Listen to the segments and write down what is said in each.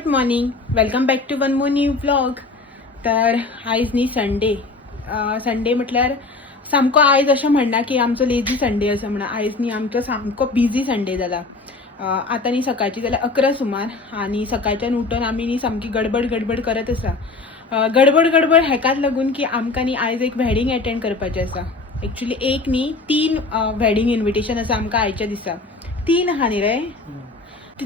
Good morning, welcome back to one more new blog. तर आयज न्ही संडे म्हटल्यार सामको आयज अशें म्हणना की आमचो लेझी संडे असो म्हणा. आयज न्ही आमचो सामको बिझी संडे जाला. आतां न्ही सकाळची जाल्यार 11 सुमार आनी सकाळच्यान उठून आमी न्ही सामकी गडबड करत आसा. गडबड हेकाच लागून की आमकां न्ही आयज एक वेडिंग अटेंड करपाचें आसा. एक्चुअली एक न्ही 3 वेडिंग इन्विटेशन आसा आमकां आयच्या दिसा. 3 आहा न्ही रे,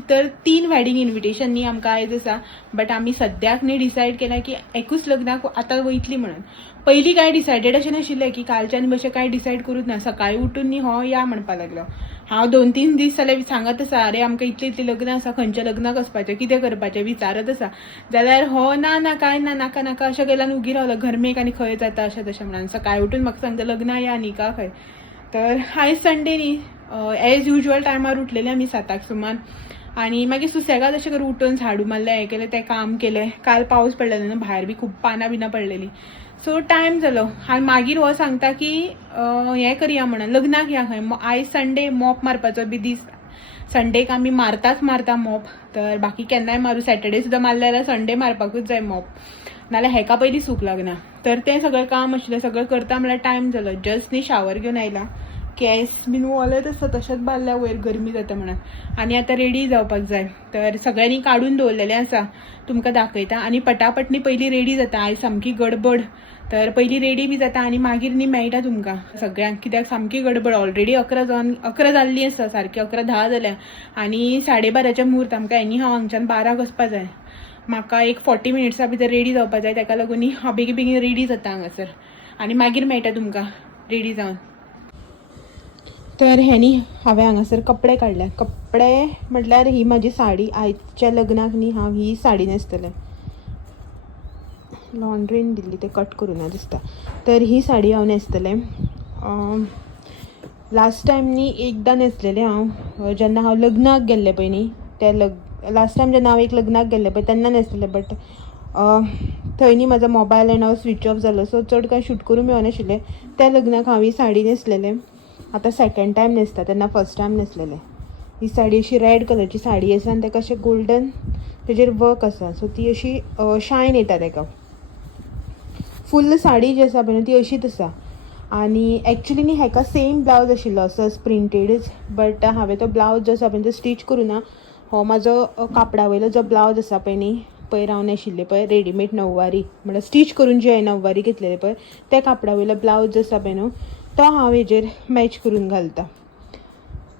तर 3 वेडिंग इन्विटेशन न्ही आमकां आयज आसा. बट आमी सद्याक न्ही डिसायड केला की एकूच लग्नाक आतां वयतली म्हणून. पयलीं कांय डिसायडेड अशें नाशिल्लें की कालच्यान अशें कांय डिसायड करूंक ना. सकाळीं उठून न्ही हो या म्हणपा लागलो. हांव 2-3 दीस जाल्यार सांगत आसा, अरे आमकां इतली लग्न आसा, खंयच्या लग्नाक वचपाचें, कितें करपाचें विचारत आसा. जाल्यार हो ना कांय ना, नाका अशें केल्यान उगी रावलो घरमेक आनी खंय जाता अशें तशें म्हणून. सकाळीं उठून म्हाका सांगता लग्ना या न्ही का खंय. तर आयज संडे न्ही, एज युजल टायमार उठलेलें आमी 7 सुमार आनी मागीर सुसेगाद अशें करून उठून झाडू मारलें, हें केलें तें काम केलें. काल पावस पडलेलो न्हू, भायर बी खूब पानां बिनां पडलेलीं. सो टायम जालो आनी मागीर हो सांगता की हें करया म्हणून, लग्नाक या खंय. आयज संडे, मोप मारपाचो बी दीस. संडेक आमी मारता मोप. तर बाकी केन्नाय मारूं, सॅटर्डे सुद्दां मारलें जाल्यार संडे मारपाकूच जाय मोप, नाल्यार हेका पयलीं सूख लागना. तर तें सगळें काम आशिल्लें, सगळें करता म्हणल्यार टायम जालो. जस्ट न्ही शावर घेवन आयलां, केस बीन वलेत आसा तशेंच बांदल्या वयर, गरमी जाता म्हणून. आनी आतां रेडी जावपाक जाय. तर सगळ्यांनी काडून दवरलेलें आसा, तुमकां दाखयता. आनी पटापट न्ही पयलीं रेडी जाता. आयज सामकी गडबड. तर पयलीं रेडी बी जाता आनी मागीर न्ही मेळटा तुमकां सगळ्यांक, कित्याक सामकी गडबड. ऑलरेडी 11 जाल्लीं आसा, सारकी 11:10 जाल्या आनी 12:30 मुहूर्त. आमकां एनी हांव हांगच्यान 12 वचपा जाय. म्हाका एक 40 मिनिट्सा भितर रेडी जावपा जाय. ताका लागून न्ही हांव बेगीन रेडी जाता हांगासर आनी मागीर मेळटा तुमकां रेडी जावन. तर हे न्ही हांवें हांगासर कपडे काडल्या. कपडे म्हटल्यार ही म्हाजी साडी. आयच्या लग्नाक न्ही हांव ही साडी न्हेसतलें. लॉन्ड्रीन दिल्ली, ते कट करूं ना दिसता. तर ही साडी हांव न्हेसतलें. लास्ट टायम न्ही एकदां न्हेसलेलें हांव, जेन्ना हांव लग्नाक गेल्लें पळय न्ही, ते लास्ट टायम जेन्ना हांव एक लग्नाक गेल्लें पळय तेन्ना न्हेसलेलें. बट थंय न्ही म्हाजो मोबायल एंड हांव स्विच ऑफ जालो, सो चड कांय शूट करूं मेळनाशिल्लें. त्या लग्नाक हांव ही साडी न्हेसलेलें. आतां सेकंड टायम न्हेसता, तेन्ना फर्स्ट टायम न्हेसलेलें. ही साडी अशी रेड कलरची साडी आसा आनी ताका अशें गोल्डन तेजेर वर्क आसा, सो ती अशी शायन येता ताका. फूल साडी जी आसा पळय ती अशीच आसा. आनी एक्चुली न्ही हेका सेम ब्लावज आशिल्लो असोच प्रिंटेडच, बट हांवें तो ब्लावज जो आसा पळय तो स्टीच करूं ना. हो म्हाजो कापडा वयलो जो ब्लावज आसा पळय न्ही, पयर हांव न्हेशिल्लें पळय रेडीमेड नववारी, म्हळ्यार स्टीच करून जी हांवें नववारी घेतलेली पळय, त्या कापडा वयलो ब्लावज जो आसा पळय न्हू, तो हांव हेजेर मॅच करून घालता.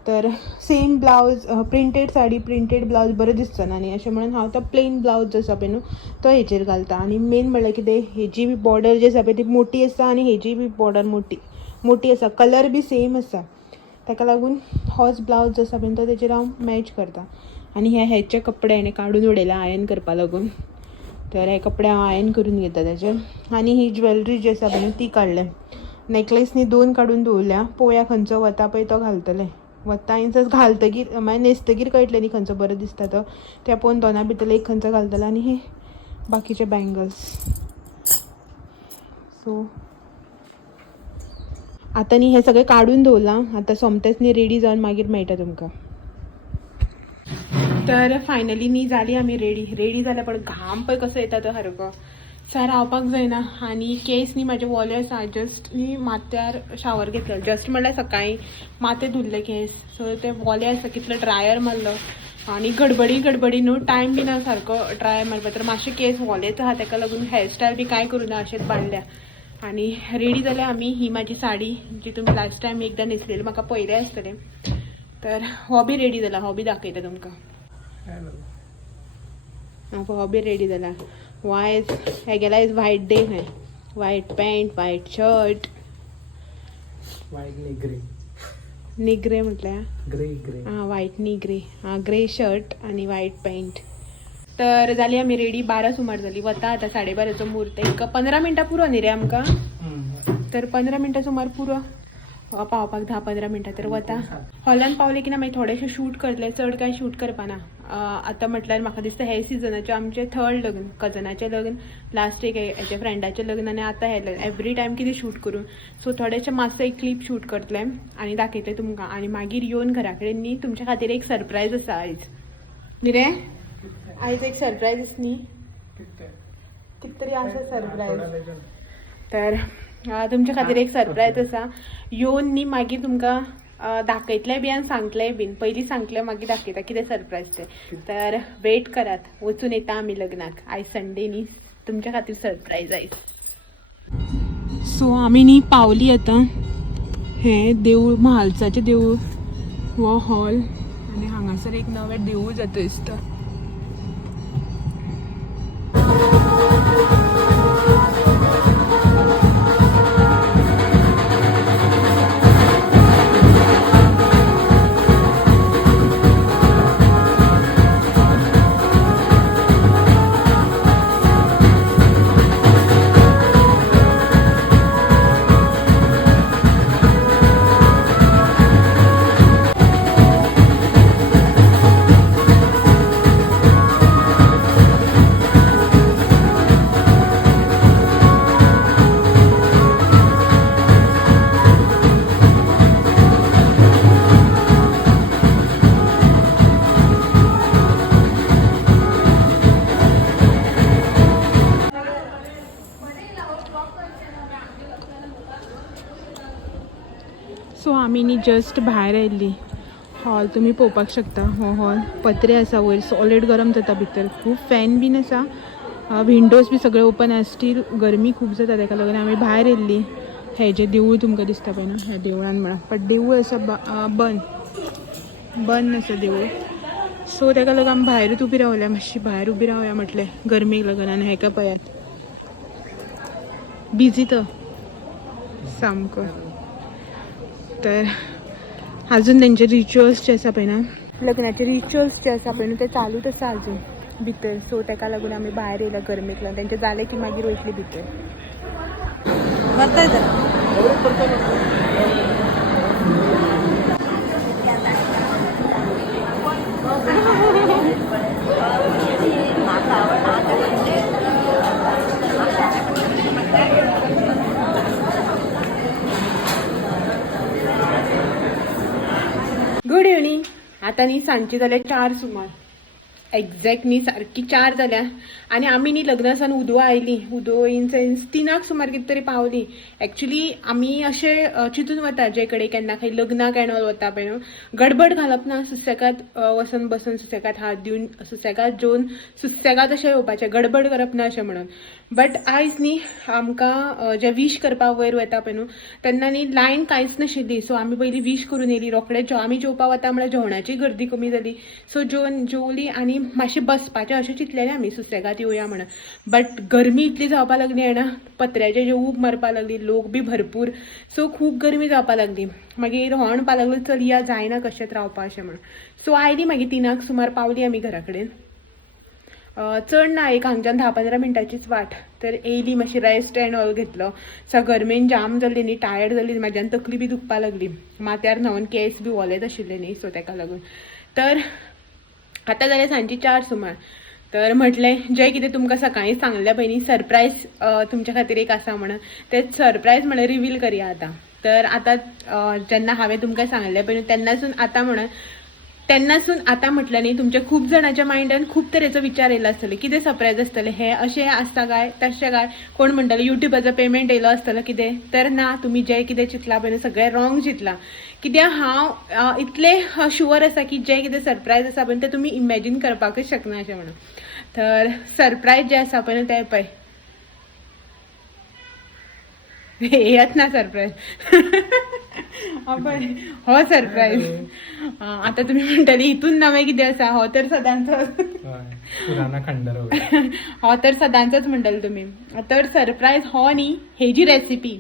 तर सेम ब्लावज, प्रिंटेड साडी प्रिंटेड ब्लावज बरें दिसचो ना न्ही, अशें म्हणून हांव तो प्लेन ब्लावज जो आसा पळय न्हू तो हेजेर घालता. आनी मेन म्हणल्यार कितें, हेजी बी बॉर्डर जी आसा पळय ती मोठी आसा आनी हेजी बी बॉर्डर मोठी आसा. कलर बी सेम आसा, ताका लागून होच ब्लावज जो आसा पळय तो तेजेर हांव मॅच करता. आनी हेचे कपडे हांवें काडून उडयला आयन करपा लागून. तर हे कपडे हांव आयन करून घेता तेजे. आनी ही ज्वेलरी जी आसा पळय न्ही ती काडल्या. नेकलेस न्ही 2 काडून दवरल्या. पळोवया खंयचो वता पळय तो घालतलें. वता इन सेन्स घालतगीर, मागीर न्हेसतगीर कळटलें न्ही खंयचो बरो दिसता तो. त्या पळोवन दोना भितरले एक खंयचो घालतलें. आनी हे बाकीचे बँगल्स. सो आतां न्ही हें सगळें काडून दवरलां. आतां सोमतेच न्ही रेडी जावन मागीर मेळटा तुमकां. तर फायनली न्ही जाली आमी रेडी जाल्यार, पण घाम पळय कसो येता तो सारको. सर रावपाक जायना. आनी केस न्ही म्हाजे वले आसा. जस्ट न्ही माथ्यार शावर घेतलो, जस्ट म्हणल्यार सकाळीं माथे धुल्ले केस, सो ते वले आसा. कितलो ड्रायर मारलो आनी गडबडी न्हू, टायम बी ना सारको ड्रायर मारपा. तर मातशे केस वलेच आहा, ताका लागून हेअरस्टायल बी कांय करूं ना, अशेंच बांदल्या. आनी रेडी जाल्या आमी. ही म्हाजी साडी जी तुमी लास्ट टायम एकदां न्हेसलेली, म्हाका पयलें आसतलें. तर हो बी रेडी जाला, हो बी दाखयता तुमकां. हो बी रेडी जाला. वायज हे गेला इज व्हायट डे खंय. व्हायट पॅन्ट, व्हायट शर्ट, निग्रे म्हटल्यार व्हायट नी ग्रे, ग्रे शर्ट आनी व्हायट पॅन्ट. तर जाली आमी रेडी. 12 सुमार जाली. वता आतां 12:30 मुहूर्त. एक 15 मिनटां पुरो न्ही रे आमकां. तर 15 मिनटां सुमार पुरो पावपाक. 10-15 मिनटां. तर वता. हॉलान पावले की ना मागीर थोडेशें शूट करतलें, चड कांय शूट करपाना. आतां म्हटल्यार म्हाका दिसता हे सिजनाचें आमचें 3rd लग्न. कजनाचें लग्न, लास्ट एक हेच्या फ्रेंडाचें लग्न आनी आतां हें लग्न. एवरी टायम कितें शूट करूं. सो थोडेशें मातसो एक क्लीप शूट करतलें आनी दाखयतलें तुमकां. आनी मागीर येवन घरा कडेन न्ही तुमच्या खातीर एक सरप्रायज आसा आयज न्ही रे. आयज एक सरप्राईज न्ही कितरी आसा सरप्राईज तर तुमच्या खातीर एक सरप्राईज आसा येवन न्ही मागीर तुमकां दाखयतले बी आनी सांगतलेय बीन पयलीं सांगतलें मागीर दाखयता कितें सरप्राईज तें तर वेट करात वचून येता आमी लग्नाक आयज संडे न्ही तुमच्या खातीर सरप्राईज आयज सो आमी न्ही पावली आतां हें देवूळ म्हालसाचें देवूळ हो हॉल आनी हांगासर एक नवें देवूळ जाता दिसता सो आमी न्ही जस्ट भायर आयिल्ली हॉल तुमी पळोवपाक शकता हो हॉल पत्रे आसा वयर सॉलिड गरम जाता भितर खूब फॅन बीन आसा विंडोज बी सगळे ओपन आसा स्टील गरमी खूब जाता ताका लागून आमी भायर येयल्ली हे जे देवूळ तुमकां दिसता पळय न्हू ह्या देवळान म्हणा पण देवूळ आसा बंद आसा देवूळ सो ताका लागून आमी भायरूच उबी रावल्या मातशी भायर उबी रावया म्हटलें गरमेक लागून आनी हेका पळयात बिजी तो सामको तर अजून तेंचे रिच्युअल्स जे आसा पळय ना लग्नाचे रिच्युअल्स जे आसा पळय न्हू ते चालूच आसा अजून भितर सो ताका लागून आमी भायर येयला गरमेक लागून तेंचे जाले की मागीर वयतली भितर गुड इवनिंग आता न्ही सांजची जाल्या 4 सुमार एक्झॅक्ट न्ही सारकी 4 जाल्या आनी आमी न्ही लग्नासान उदवा आयली उदो इन सेन्स 3 सुमार कितें तरी पावली एक्चुली आमी अशें चिंतून वता जे कडेन केन्ना खंय लग्नाक एंड ऑल वता पळय न्हू गडबड घालप ना सुसेगाद वचून बसून सुसेगाद हात दिवन सुसेगाद जेवन सुसेगाद अशें येवपाचें गडबड करप ना अशें म्हणून बट आयज न्ही आमकां जे वीश करपाक वयर वता पळय न्हू तेन्ना न्ही लायन कांयच नाशिल्ली सो आमी पयलीं वीश करून येयली रोखडेच आमी जेवपाक वता म्हळ्यार जेवणाची गर्दी कमी जाली सो जेवली आनी मातशें बसपाचें अशें चिंतलेलें आमी सुसेगाद येवया म्हणून बट गरमी इतली जावपाक लागली जाणा पत्र्याचे जे ऊब मारपाक लागली लोक बी भरपूर सो खूब गरमी जावपाक लागली मागीर हो म्हणपाक लागलो चल या जायना कशेंच रावपा अशें म्हणून सो आयली मागीर 3 सुमार पावली आमी घरा कडेन चड ना एक हांगच्यान 10-15 मिनटाचीच वाट तर येयली मातशी रेस्ट एंड ऑल घेतलो सो गरमेन जाम जाल्ली न्ही टायर्ड जाल्ली म्हाज्यान तकली बी दुखपाक लागली माथ्यार न्हांवन केस बी ओलेच आशिल्ले न्ही सो ताका लागून तर आतां जाल्यार सांजची 4 सुमार तर म्हटलें जें कितें तुमकां सकाळीं सांगलें पळय न्ही सरप्रायज तुमच्या खातीर एक आसा म्हणून तें सरप्रायज म्हणून रिवील करया आतां तर आतां जेन्ना हांवें तुमकां सांगलें पळय न्ही तेन्नासून आतां म्हटलें न्ही तुमच्या खूब जाणांच्या मायंडान खूब तरेचो विचार येयलो आसतलो कितें सरप्रायज आसतलें हें अशें आसता काय तशें काय कोण म्हणटाले युट्यूबाचो पेमेंट येयलो आसतलो कितें तर ना तुमी जें कितें चिंतलां पळय सगळें रॉंग चिंतलां कित्याक हांव इतलें शुअर आसा की जें कितें सरप्रायज आसा पळय तें तुमी इमॅजीन करपाकूच शकना अशें म्हणून तर सरप्रायज जें आसा पळय तें पळय येत ना सरप्रायज पळय हो सरप्रायज आता तुमी म्हणटली हितून नवें कितें आसा हो तर सदांचोच हो तर सदांचोच म्हणटले तुमी तर सरप्रायज हो न्ही हेजी रेसिपी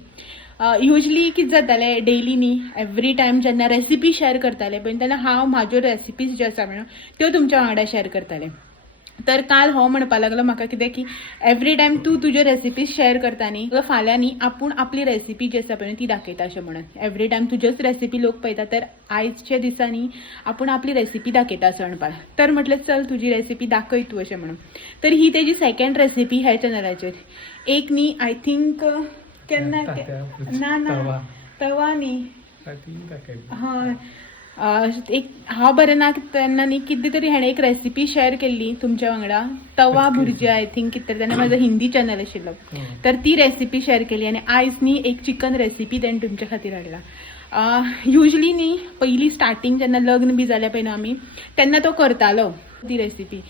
युजली कितें जातालें डेली न्ही एवरी टायम जेन्ना रेसिपी शेअर करताले पळय तेन्ना हांव म्हाज्यो रेसिपीज ज्यो आसा म्हणून त्यो तुमच्या वांगडा शेअर करतालें तर काल हो म्हणपाक लागलो म्हाका कितें की एवरी टायम तूं तुज्यो रेसिपीज शेअर करता न्ही फाल्यां न्ही आपूण आपली रेसिपी जी आसा पळय ती दाखयता अशें म्हणून एवरी टायम तुज्योच रेसिपी लोक पळयता तर आयजच्या दिसांनी आपूण आपली रेसिपी दाखयता असं म्हणपाक तर म्हटलें चल तुजी रेसिपी दाखय तूं अशें म्हणून तर ही तेजी सेकंड रेसिपी ह्या चॅनलाचेर एक न्ही आय थिंक केन्ना ना तवा न्ही एक हांव बरें ना तेन्ना न्ही कितें तरी हेणें एक रेसिपी शेअर केल्ली तुमच्या वांगडा तवा भुर्जी आय थिंक कितें तरी तेन्ना म्हाजो हिंदी चॅनल आशिल्लो तर ती रेसिपी शेअर केली आनी आयज न्ही एक चिकन रेसिपी तेणें तुमच्या खातीर हाडला. युजली न्ही पयलीं स्टार्टींग जेन्ना लग्न बी जालें पळय न्हू आमी तेन्ना तो करतालो ती रेसिपी.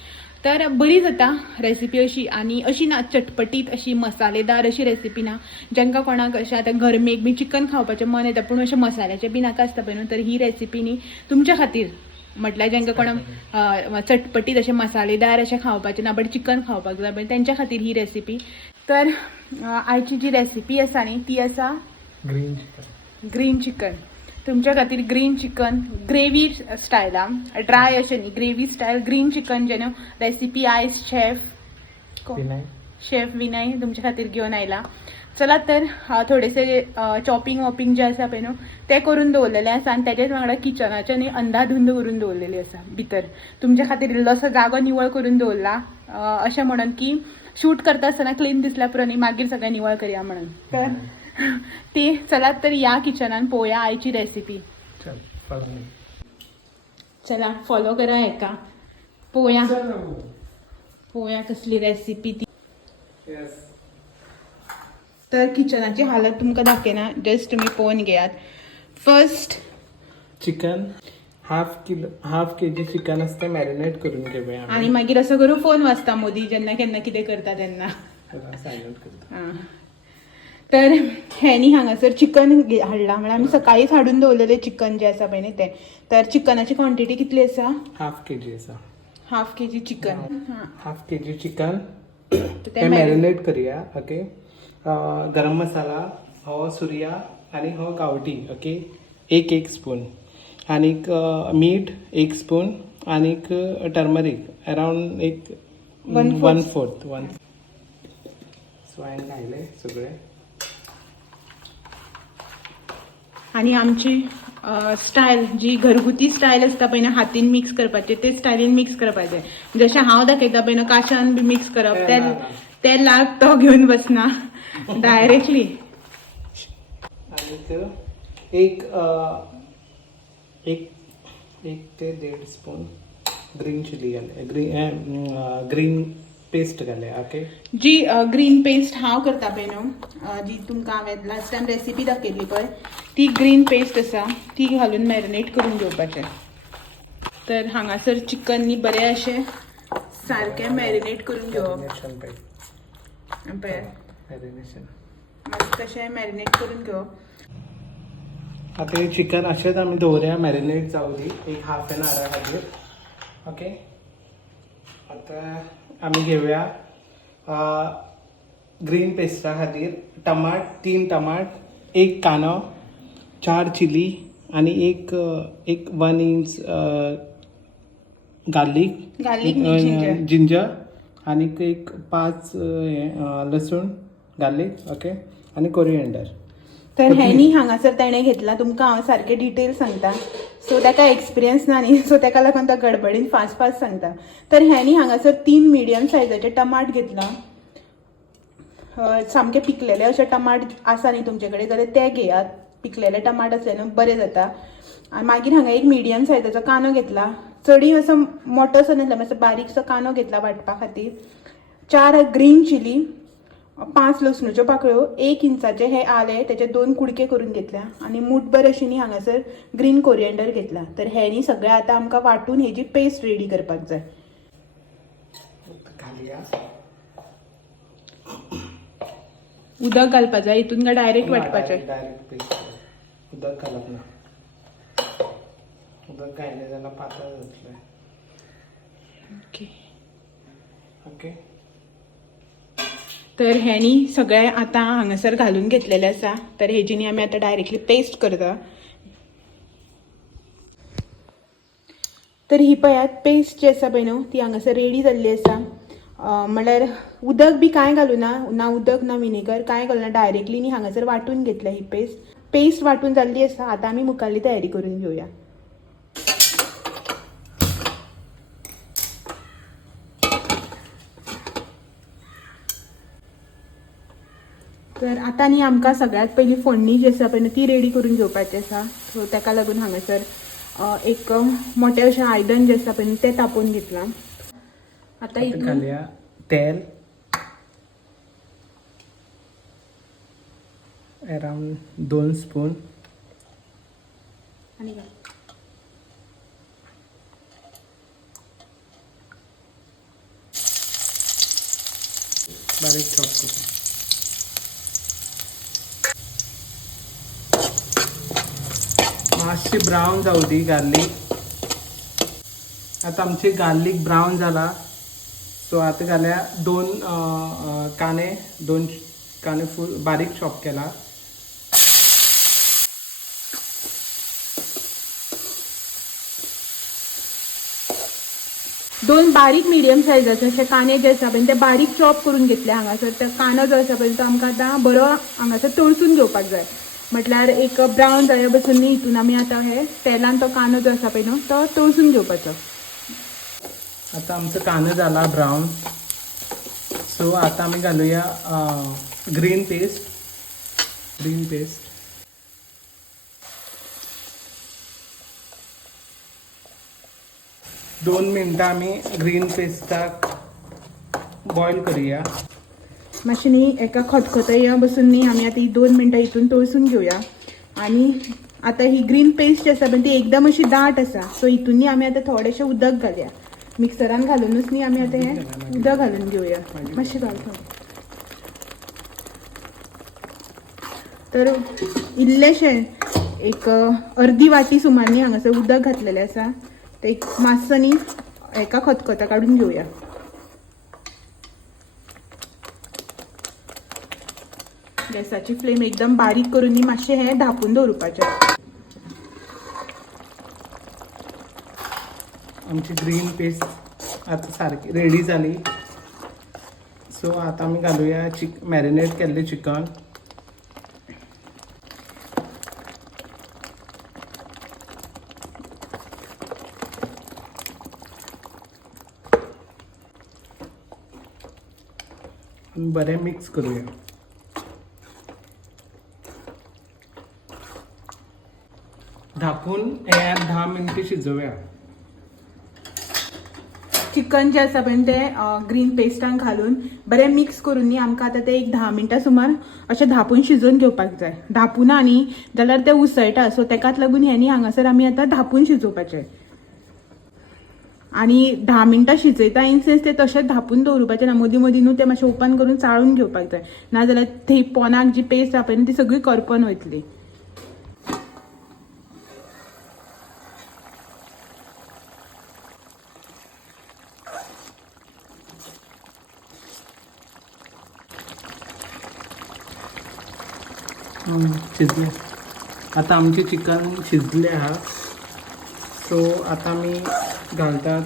तर बरी जाता रेसिपी अशी आनी अशी ना चटपटीत अशी मसालेदार अशी रेसिपी ना जांकां कोणाक अशें आतां गरमेक बी चिकन खावपाचें मन येता पूण अशें मसाल्याचें बी नाका आसता पळय न्हू तर ही रेसिपी न्ही तुमच्या खातीर म्हटल्यार जांकां कोणाक चटपटीत अशें मसालेदार अशें खावपाचें ना बट चिकन खावपाक जाय पळय तेंच्या खातीर ही रेसिपी. तर आयची जी रेसिपी आसा न्ही ती आसा ग्रीन चिकन. तुमच्या खातीर ग्रीन चिकन ग्रेवी स्टायला ड्राय अशें न्ही ग्रेवी स्टायल ग्रीन चिकन जेन्ना रेसिपी आयज शेफ विनय तुमच्या खातीर घेवन आयला. चला तर थोडेसे चॉपिंग वॉपिंग जे आसा पळय न्हू ते करून दवरलेले आसा आनी तेजेच वांगडा किचनाचें न्ही अंधाधुंद करून दवरलेली आसा भितर तुमच्या खातीर इल्लोसो जागो निवळ करून दवरला अशें म्हणून की शूट करता आसतना क्लीन दिसल्या पुरो न्ही मागीर सगळें निवळ करया म्हणून. तर ती चलात तर या किचनान पळोवया आयची रेसिपी. चला फॉलो करा हेका पळोवया कसली रेसिपी ती. तर किचनाची हालत तुमकां दाखयना जस्ट तुमी पळोवन घेयात. First chicken half KG chicken आसा तें मॅरिनेट करून घेवया आनी मागीर असो करून फोन वाजता मोदी जेन्ना केन्ना कितें करता तेन्ना. सायलंट करता. तर हेनी हांगासर चिकन हाडला म्हळ्यार आमी सकाळीच हाडून दवरलेलें चिकन जें आसा पळय न्ही तें. तर चिकनाची क्वॉन्टिटी कितली आसा? हाफ केजी आसा. Half KG chicken. Half KG chicken ते मॅरिनेट करया. ओके. गरम मसाला हो सूर्या आनी हो गांवठी. ओके. एक स्पून आनीक मीठ 1 स्पून आनीक टर्मरीक अरावंड एक 1/4 सो हांवें घायले सगळे. आनी आमची स्टायल जी घरगुती स्टायल आसता पळय ना हातीन मिक्स करपाचें ते स्टायलीन मिक्स करपाचें. जशें हांव दाखयता पळय न्हू काशान बी मिक्स करप ते लाग तो घेवन बसना डायरेक्टली. आनीक एक ते 1.5 स्पून ग्रीन चिली घाले ग्रीन पेस्ट घाले. ओके. जी ग्रीन पेस्ट हांव करता पळय न्हू जी तुमकां हांवें लास्ट टायम रेसिपी दाखयल्ली पळय ती ग्रीन पेस्ट आसा ती घालून मॅरिनेट करून घेवपाचें. तर हांगासर चिकन न्ही बरें अशें सारकें मॅरिनेट करून घेवप. मस्त अशें मॅरिनेट करून घेवप. आता हे चिकन अशेंच आमी दवरया मॅरिनेट जावं दी एक हाफ एन आवरा खातीर. ओके. आतां आमी घेवया ग्रीन पेस्टा खातीर 3 टमाट 1 कांदो 4 चिली आनी एक 1 इंच गार्लीक जिंजर आनीक एक 5 लसूण गार्लीक. ओके. आनी कोरिएंडर. तर हेनी हांगासर तेणें घेतला तुमकां हांव सारकें डिटेल सांगता सो ताका एक्सपिरियन्स ना न्ही सो ताका लागून तो गडबडीन फास्ट सांगता. तर हेनी हांगासर 3 मिडियम सायजाचे टमाट घेतला. सामके पिकलेले अशे टमाट आसा न्ही तुमचे कडेन जाल्यार ते घेयात. पिकलेले टमाट आसले न्हू बरें जाता. आनी मागीर हांगा एक मिडियम सायजाचो कांदो घेतला. चडी असो मोठोसो नासलो मातसो बारीकसो कांदो घेतला वांटपा खातीर. 4 ग्रीन चिली 5 लसणुच्यो पाकळ्यो 1 इंचाचे हे आले त्याचे 2 कुडके करून घेतल्या आनी मुठभर अशी न्ही हांगासर ग्रीन कोरिएंडर घेतला. तर हे न्ही सगळें आतां आमकां वांटून हेजी पेस्ट रेडी करपाक जाय. उदक घालपाक जाय हितून काय डायरेक्ट वांटपाचें? Direct paste. उदक घालप ना. उदक घायलें जाल्यार पातळ जातलें. ओके. ओके. तर हेनी सगळें आतां हांगासर घालून घेतलेलें आसा. तर हेजी न्ही आमी आतां डायरेक्टली पेस्ट करता. तर ही पळयात पेस्ट जी आसा पळय न्हू ती हांगासर रेडी जाल्ली आसा. म्हळ्यार उदक बी कांय घालूना ना उदक ना विनेगर कांय घालूना डायरेक्टली न्ही हांगासर वांटून घेतल्या ही पेस्ट वांटून जाल्ली आसा. आतां आमी मुखाल्ली तयारी करून घेवया. तर आतां न्ही आमकां सगळ्यात पयलीं फोडणी जी आसा पळय ती रेडी करून घेवपाची आसा. सो ताका लागून हांगासर एक मोठे अशें आयदन जें आसा पळय तें तापोवन घेतलां. आतां हितून घालूया तेल अराउंड 2 स्पून. आनी घाल. बारीक चॉप करून मातशी ब्रावन जाऊ दी गार्लीक. आता आमची गार्लीक ब्रावन जाला. सो आता घालया 2 कांदे फूल बारीक चॉप केला. दोन बारीक मिडियम सायजाचे अशे कांदे जे आसा पळय ते बारीक चॉप करून घेतले हांगासर. तो कांदो जो आसा पळय तो आमकां आतां बरो हांगासर तळसून घेवपाक जाय. म्हटल्यार एक ब्रावन जाल्या बसून हितून आमी आतां हे तेलान तो कांदो जो आसा पळय न्हू तो तळसून घेवपाचो. आता आमचो कांदो जाला ब्रावन. सो आता आमी घालूया ग्रीन पेस्ट. 2 मिनटां आमी ग्रीन पेस्टाक बॉयल करूया. मातशी न्ही एका खतखतया बसून न्ही आमी आतां ही 2 मिनटां हितून तळसून घेवया. आनी आतां ही ग्रीन पेस्ट जी आसा पळय ती एकदम अशी दाट आसा. सो हितून न्ही आमी आतां थोडेशें उदक घालया. मिक्सरान घालूनच न्ही आमी आतां हें उदक घालून घेवया. मातशें घाल थोडें. तर इल्लेशें एक अर्दी वाटी सुमार न्ही हांगासर उदक घातलेलें आसा. ते एक मातसो न्ही एका खतखतो काडून घेवया. गॅसाची फ्लेम एकदम बारीक करून न्ही मातशें हें धांपून दवरपाचें. आमची ग्रीन पेस्ट आता सारकी रेडी जाली. सो आता आमी घालूया मॅरिनेट केल्लें चिकन. बरें मिक्स करूया. धापून हे 10 मिनटां शिजोवया. चिकन जे आसा पळय ते ग्रीन पेस्टान घालून बरें मिक्स करून न्ही आमकां आतां ते एक 10 मिनटां सुमार अशें धापून शिजोवन घेवपाक जाय. धापूना न्ही जाल्यार ते उसळटा. सो तेकाच लागून हें न्ही हांगासर आमी आतां धापून शिजोवपाचें. आनी 10 मिनटां शिजयता इन सेन्स ते तशेंच धापून दवरपाचें ना. मदीं मदीं न्हू ते मातशें ओपन करून चाळून घेवपाक जाय. नाजाल्यार ती पोनाक जी पेस्ट आसा पळय ती सगळी करपोन वयतली. शिजले. आता आमचे चिकन शिजले आहा. सो आता आमी घालतात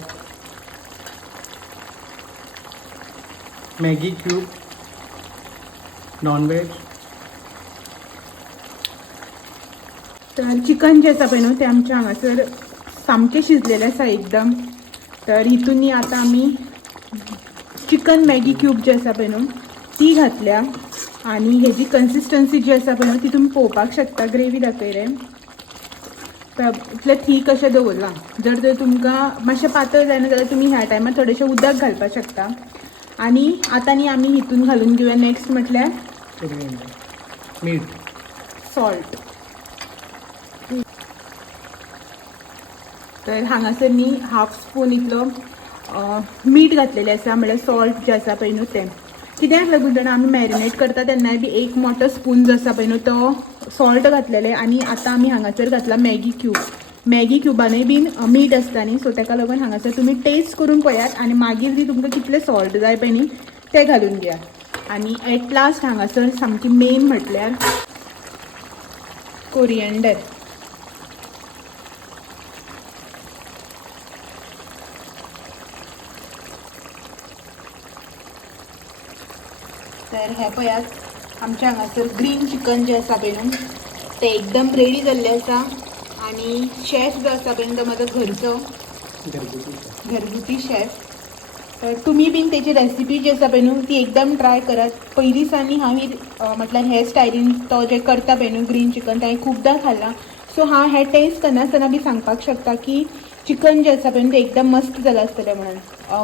मॅगी क्यूब नॉनव्हेज. तर चिकन जे आसा पळय न्हू ते आमचे हांगासर सामकें शिजलेलें आसा एकदम. तर हितून न्ही आतां आमी चिकन मॅगी क्यूब जे आसा पळय न्हू ती घातल्या. आनी हेजी कन्सिस्टन्सी जी आसा पळय न्हू ती तुमी पळोवपाक शकता. ग्रेवी दाखयले तर इतलें थीक अशें दवरलां. जर तर तुमकां मातशें पातळ जायना जाल्यार तुमी ह्या टायमार थोडेशें उदक घालपाक शकता. आनी आतां न्ही आमी हितून घालून घेवया नेक्स्ट म्हटल्यार मीठ सॉल्ट. तर हांगासर न्ही 1/2 स्पून इतलो मीठ घातलेलें आसा. म्हळ्यार सॉल्ट जें आसा पळय न्हू तें. कित्याक लागून जाणा आमी मॅरिनेट करता तेन्नाय बी 1 मोठो स्पून जो आसा पळय न्हू तो सॉल्ट घातलेले. आनी आतां आमी हांगासर घातला मॅगी क्यूब. मॅगी क्युबानूय बीन मीठ आसता न्ही. सो तेका लागून हांगासर तुमी टेस्ट करून पळयात. आनी मागीर ती तुमकां कितलें सॉल्ट जाय पळय न्ही तें घालून घेयात. आनी एट लास्ट हांगासर सामकी मेन म्हटल्यार कोरिएंडर. तर हे पळयात आमचे हांगासर ग्रीन चिकन जें आसा पळय न्हू तें एकदम रेडी जाल्लें आसा. आनी शेफ जो आसा पळय तो म्हाजो घरचो घरगुती शेफ. तर तुमी बीन तेची रेसिपी जी आसा पळय न्हू ती एकदम ट्राय करात. पयलीं दिसांनी हांव म्हटल्यार हे स्टायलीन तो जे करता पळय न्हू ग्रीन चिकन तें खूबदां खाल्लां. सो हे टेस्ट करनासतना बी सांगपाक शकता की चिकन जें आसा पळय तें एकदम मस्त जालां आसतलें म्हणून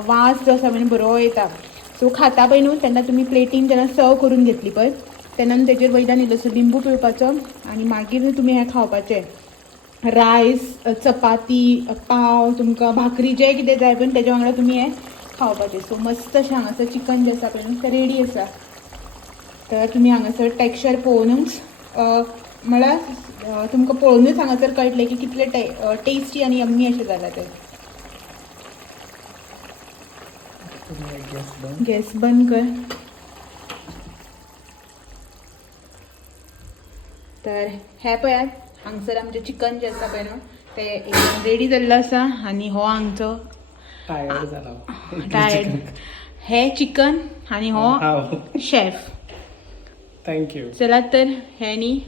वास जो आसा पळय बरो येता. सो खाता पळय न्हू तेन्ना तुमी प्लेटीन जेन्ना सर्व करून घेतली पळय तेन्ना तेजेर वयल्यान इल्लोसो लिंबू पिळपाचो आनी मागीर तुमी हें खावपाचें. रायस, चपाती, पाव, तुमकां भाकरी जें कितें जाय पळय तेज्या वांगडा तुमी हें खावपाचें. सो मस्त अशें हांगासर चिकन जें आसा पळय न्हू तें रेडी आसा. तर तुमी हांगासर टेक्स्चर पळोवनूच म्हळ्यार तुमकां पळोवनूच हांगासर कळटलें की कितलें टेस्टी आनी यम्मी अशें जालां तें. गॅस बंद कर. तर हे पळयात हांगसर आमचें चिकन जें आसा पळय न्हू तें एकदम रेडी जाल्लो आसा आनी हो हांगचो टायर्ड जाला टायर्ड हे चिकन आनी हो शेफ. थँक्यू. चलात तर हे न्ही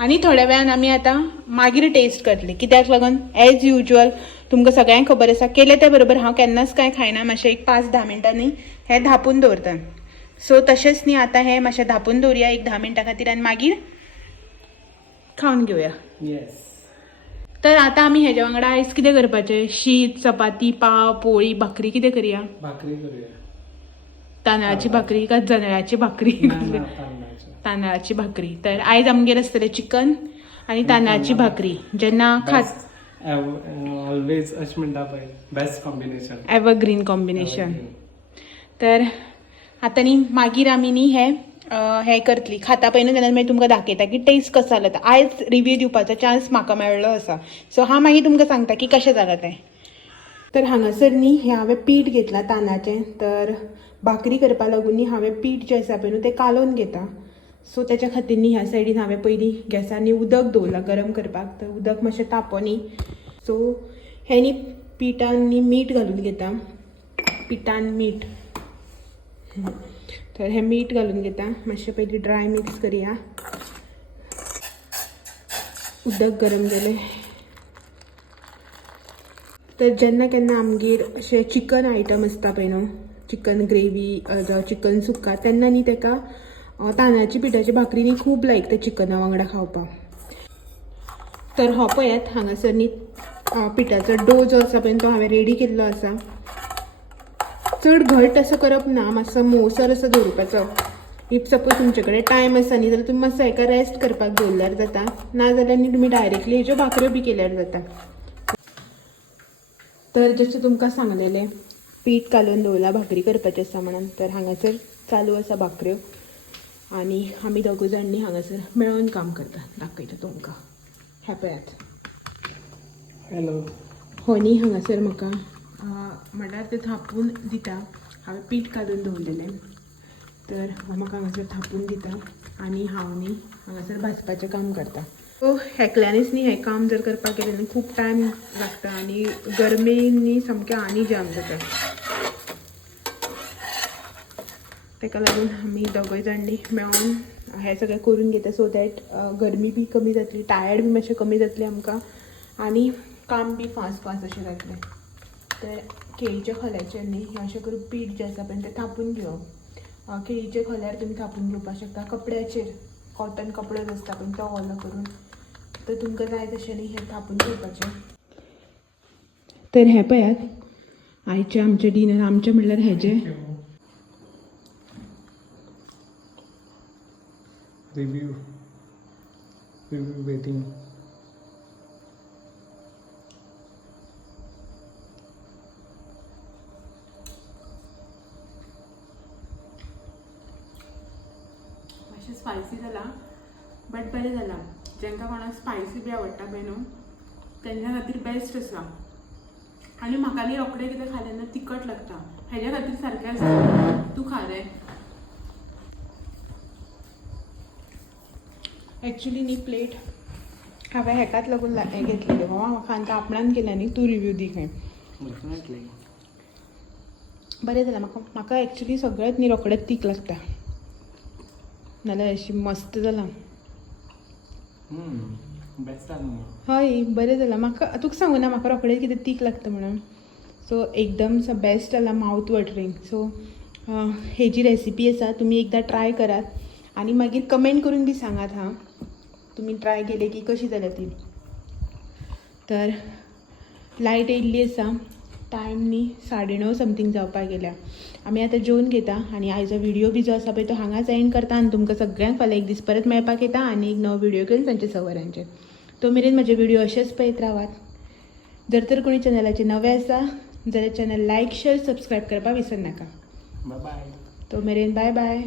आनी थोड्या वेळान आमी आतां मागीर टेस्ट करतली. कित्याक लागून एज युजल तुमकां सगळ्यांक खबर आसा केले त्या बरोबर हांव केन्नाच कांय खायना. मातशें एक 5-10 मिनटांनी हें धापून दवरता. सो तशेंच न्ही आतां हें मातशें धापून दवरया एक 10 मिनटां खातीर आनी मागीर खावन घेवया. येस. तर आतां आमी हेज्या वांगडा आयज कितें करपाचें? शीत, चपाती, पाव, पोळी, भाकरी कितें करया? भाकरी करूया. तांदळाची भाकरी काय जनळाची भाकरी? तांदळाची भाकरी. तर आयज आमगेर आसतलें चिकन आनी तांदळाची भाकरी. जेन्ना ऑलवेज अशें म्हणटा पळय बेस्ट कॉम्बिनेशन. Evergreen combination. तर आतां न्ही मागीर आमी न्ही हें करतली खाता पळय न्हू तेन्ना मागीर तुमकां दाखयता की टेस्ट कसो जालो तो. आयज रिव्यू दिवपाचो चान्स म्हाका मेळ्ळो आसा. सो हांव मागीर तुमकां सांगता की कशें जालां तें. तर हांगासर न्ही हें हांवें पीठ घेतलां तांदळाचें. तर भाकरी करपा लागून न्ही हांवें पीठ जें आसा पळय न्हू तें कालोवन घेता. सो तेच्या खातीर न्ही ह्या सायडीन हांवें पयलीं गॅसार न्ही उदक दवरलां गरम करपाक. तर उदक मातशें तापो न्ही. सो हें न्ही पिठान न्ही मीठ घालून घेता. पिठान मीठ. तर हें मीठ घालून घेता. मातशें पयलीं ड्राय मिक्स करया. उदक गरम जालें. तर जेन्ना केन्ना आमगेर अशें चिकन आयटम आसता पळय न्हू चिकन ग्रेवी जावं चिकन सुक्का तेन्ना न्ही ताका तांदळाची पिठाची भाकरी न्ही खूब लायक चिकना वांगडा खावपाक. तर हो पळयात हांगासर न्ही पिठाचो डो जो आसा पळय तो हांवें रेडी केल्लो आसा. चड घट असो करप ना. मातसो मोवसर असो दवरपाचो. इफ सपोज तुमचे कडेन टायम आसा न्ही जाल्यार तुमी मातसो हेका रेस्ट करपाक दवरल्यार जाता. नाजाल्यार न्ही तुमी डायरेक्टली हेज्यो भाकऱ्यो बी केल्यार जाता. तर जशें तुमकां सांगलेलें पीठ घालून दवरला भाकरी करपाची आसा म्हणून. तर हांगासर चालू आसा भाकऱ्यो आनी आमी दोगूय जाण न्ही हांगासर मेळून काम करता. दाखयता तुमकां. हे पळयात. हॅलो. हो न्ही हांगासर म्हाका म्हळ्यार तें थापून दिता. हांवें पीठ घालून दवरलेलें. तर हो म्हाका हांगासर थापून दिता आनी हांव न्ही हांगासर भाजपाचें काम करता. सो एकल्यानीच न्ही हें काम जर करपाक गेलें न्ही खूब टायम लागता आनी गरमेन न्ही सामकें आनी जाम जाता. ताका लागून आमी दोगूय जाण न्ही मेळून हें सगळें करून घेता. सो दॅट गरमी बी कमी जातली. टायर्ड बी मातशें कमी जातलें आमकां आनी काम बी फास्ट अशें जातलें. तर केळीच्या खोल्याचेर न्ही अशें करून पीठ जें आसा पळय तें थापून घेवप. केळीच्या खोल्यार तुमी थापून घेवपाक शकता. कपड्याचेर कॉटन कपडो जो आसता पळय तो ओलो करून. तर तुमकां जाय तशें न्ही हें थापून घेवपाचें. तर हें पळयात आयचें आमचें डिनर. आमचें म्हणल्यार हेजें रिव्यू वेटिंग. मातशें स्पायसी जाला बट बरें जाला. जेंकां कोणाक स्पायसी बी आवडटा पळय न्हू तेंच्या खातीर बेस्ट आसा. आनी म्हाका न्ही रोखडें कितें खालें ना तिखट लागता. हेज्या खातीर सारकें आसा. तूं खा रे. एक्चुली न्ही प्लेट हांवें हेकाच लागून हें घेतलेलें. हो म्हाका आतां आपणान केल्या न्ही. तूं रिव्यू दी खंय. बरें जालां. म्हाका एक्चुली सगळ्यात न्ही रोखडेंच तीख लागता. नाल्यार अशी मस्त जालां. हय बरें जालां. म्हाका तुका सांगू ना म्हाका रोखडें कितें तीख लागता म्हणून. सो एकदम बेस्ट जालां. Mouth watering. सो हेजी रेसिपी आसा तुमी एकदां ट्राय करात आनी मागीर कमेंट करून बी सांगात. तुमी ट्राय केली की कशी जाल्या ती. तर लायट येयल्ली आसा. टायम न्ही 9:30 समथींग जावपाक गेल्या. आमी आतां जेवन घेता आनी आयचो व्हिडिओ बी जो आसा पळय तो हांगाच एंड करता आनी तुमकां सगळ्यांक फाल्यां एक दीस परत मेळपाक येता आनी एक नवो व्हिडिओ घेवन सांजचे 6 वरांचेर. तो मेरेन म्हजे व्हिडिओ अशेच पळयत रावात. जर तर कोणी चॅनलाचे नवे आसा जाल्यार चॅनल लायक शेअर सबस्क्रायब करपाक विसर नाका. Bye bye. तो मेरेन बाय बाय.